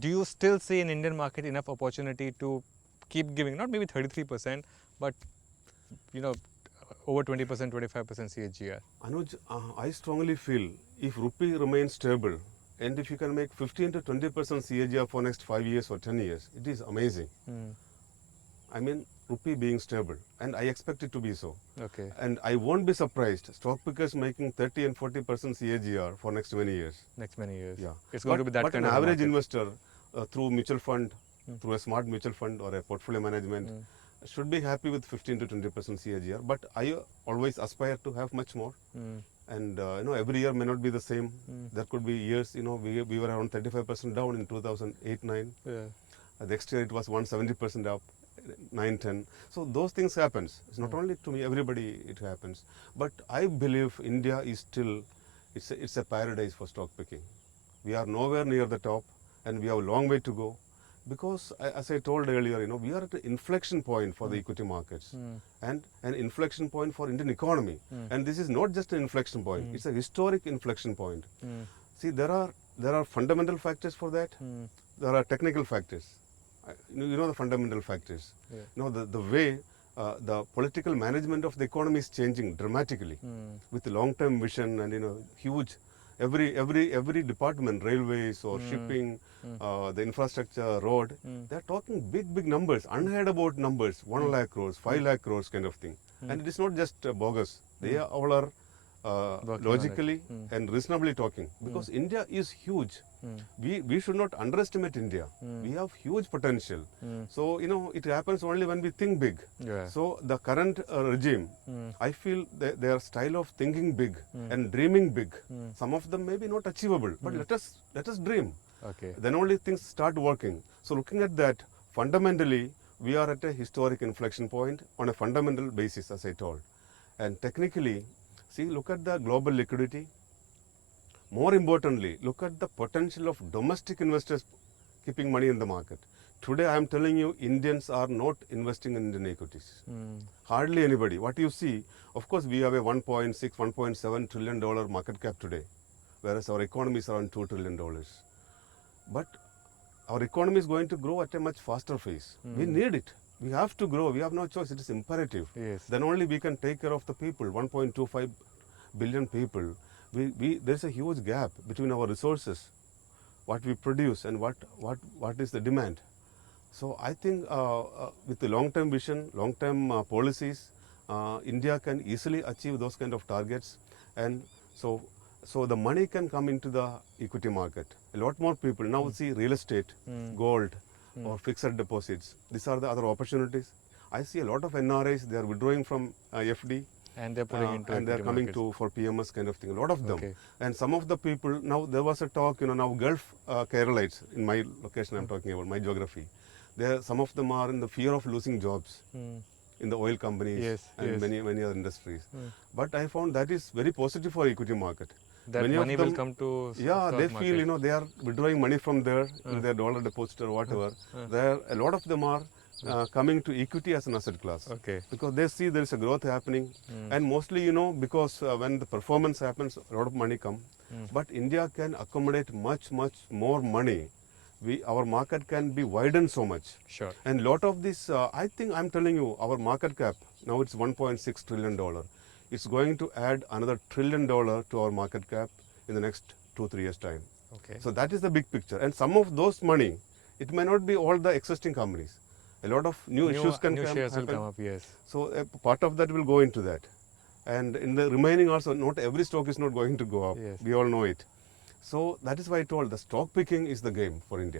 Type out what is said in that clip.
Do you still see in Indian market enough opportunity to keep giving, not maybe 33%, but you know, over 20%, 25% CAGR? Anuj, I strongly feel if rupee remains stable and if you can make 15 to 20% CAGR for next 5 years or 10 years, it is amazing. I mean, rupee being stable, and I expect it to be so. Okay. And I won't be surprised stock pickers making 30 and 40% CAGR for next many years. Next many years. Yeah, It's going to be that but kind an of average market. investor through mutual fund, through a smart mutual fund or a portfolio management, should be happy with 15 to 20% CAGR. But I always aspire to have much more. And every year may not be the same. There could be years, we were around 35% down in 2008-9. Yeah. Next year it was 170% up, 9-10. So those things happens. It's not only to me, everybody it happens. But I believe India is still, it's a paradise for stock picking. We are nowhere near the top, and we have a long way to go. Because as I told earlier, we are at an inflection point for the equity markets and an inflection point for Indian economy. And this is not just an inflection point; it's a historic inflection point. See, there are fundamental factors for that. There are technical factors. You know the fundamental factors. Yeah. The way the political management of the economy is changing dramatically with the long-term vision and huge. Every department, railways or shipping, the infrastructure, road, they're talking big numbers, unheard about numbers, 1 lakh crores, 5 lakh crores kind of thing. And it is not just bogus. They all are logically and reasonably talking, because India is huge. We should not underestimate India. We have huge potential. So it happens only when we think big. Yeah. So the current regime, I feel their style of thinking big and dreaming big, some of them may be not achievable, but let us dream. Okay. Then only things start working. So looking at that, fundamentally we are at a historic inflection point on a fundamental basis, as I told. And technically, see, look at the global liquidity. More importantly, look at the potential of domestic investors keeping money in the market. Today, I am telling you, Indians are not investing in Indian equities. Hardly anybody. What you see, of course, we have a $1.6, $1.7 trillion market cap today, whereas our economy is around $2 trillion. But our economy is going to grow at a much faster pace. We need it. We have to grow. We have no choice. It is imperative. Yes. Then only we can take care of the people, 1.25 billion people. There's a huge gap between our resources, what we produce, and what is the demand. So I think with the long-term vision, long-term policies, India can easily achieve those kind of targets. And so the money can come into the equity market. A lot more people now see real estate, gold, or fixed deposits. These are the other opportunities. I see a lot of NRIs, they are withdrawing from FD. And they're putting into and they're coming for PMS kind of thing, a lot of them. Okay. And some of the people, now there was a talk, now Gulf Keralites, in my location I'm talking about, my geography, some of them are in the fear of losing jobs in the oil companies and many other industries. But I found that is very positive for equity market. That many money of them, will come to yeah, they market. feel, they are withdrawing money from there in their dollar deposit or whatever. A lot of them are coming to equity as an asset class. Okay. Because they see there is a growth happening. And mostly, because when the performance happens, a lot of money come. But India can accommodate much more money. Our market can be widened so much. Sure. And lot of this, I think I'm telling you, our market cap, now it's $1.6 trillion. It's going to add another $1 trillion to our market cap in the next 2-3 years' time. Okay. So that is the big picture. And some of those money, it may not be all the existing companies. A lot of new issues can shares happen. will come up, yes. So a part of that will go into that. And in the remaining also, not every stock is not going to go up. Yes. We all know it. So that is why I told the stock picking is the game for India.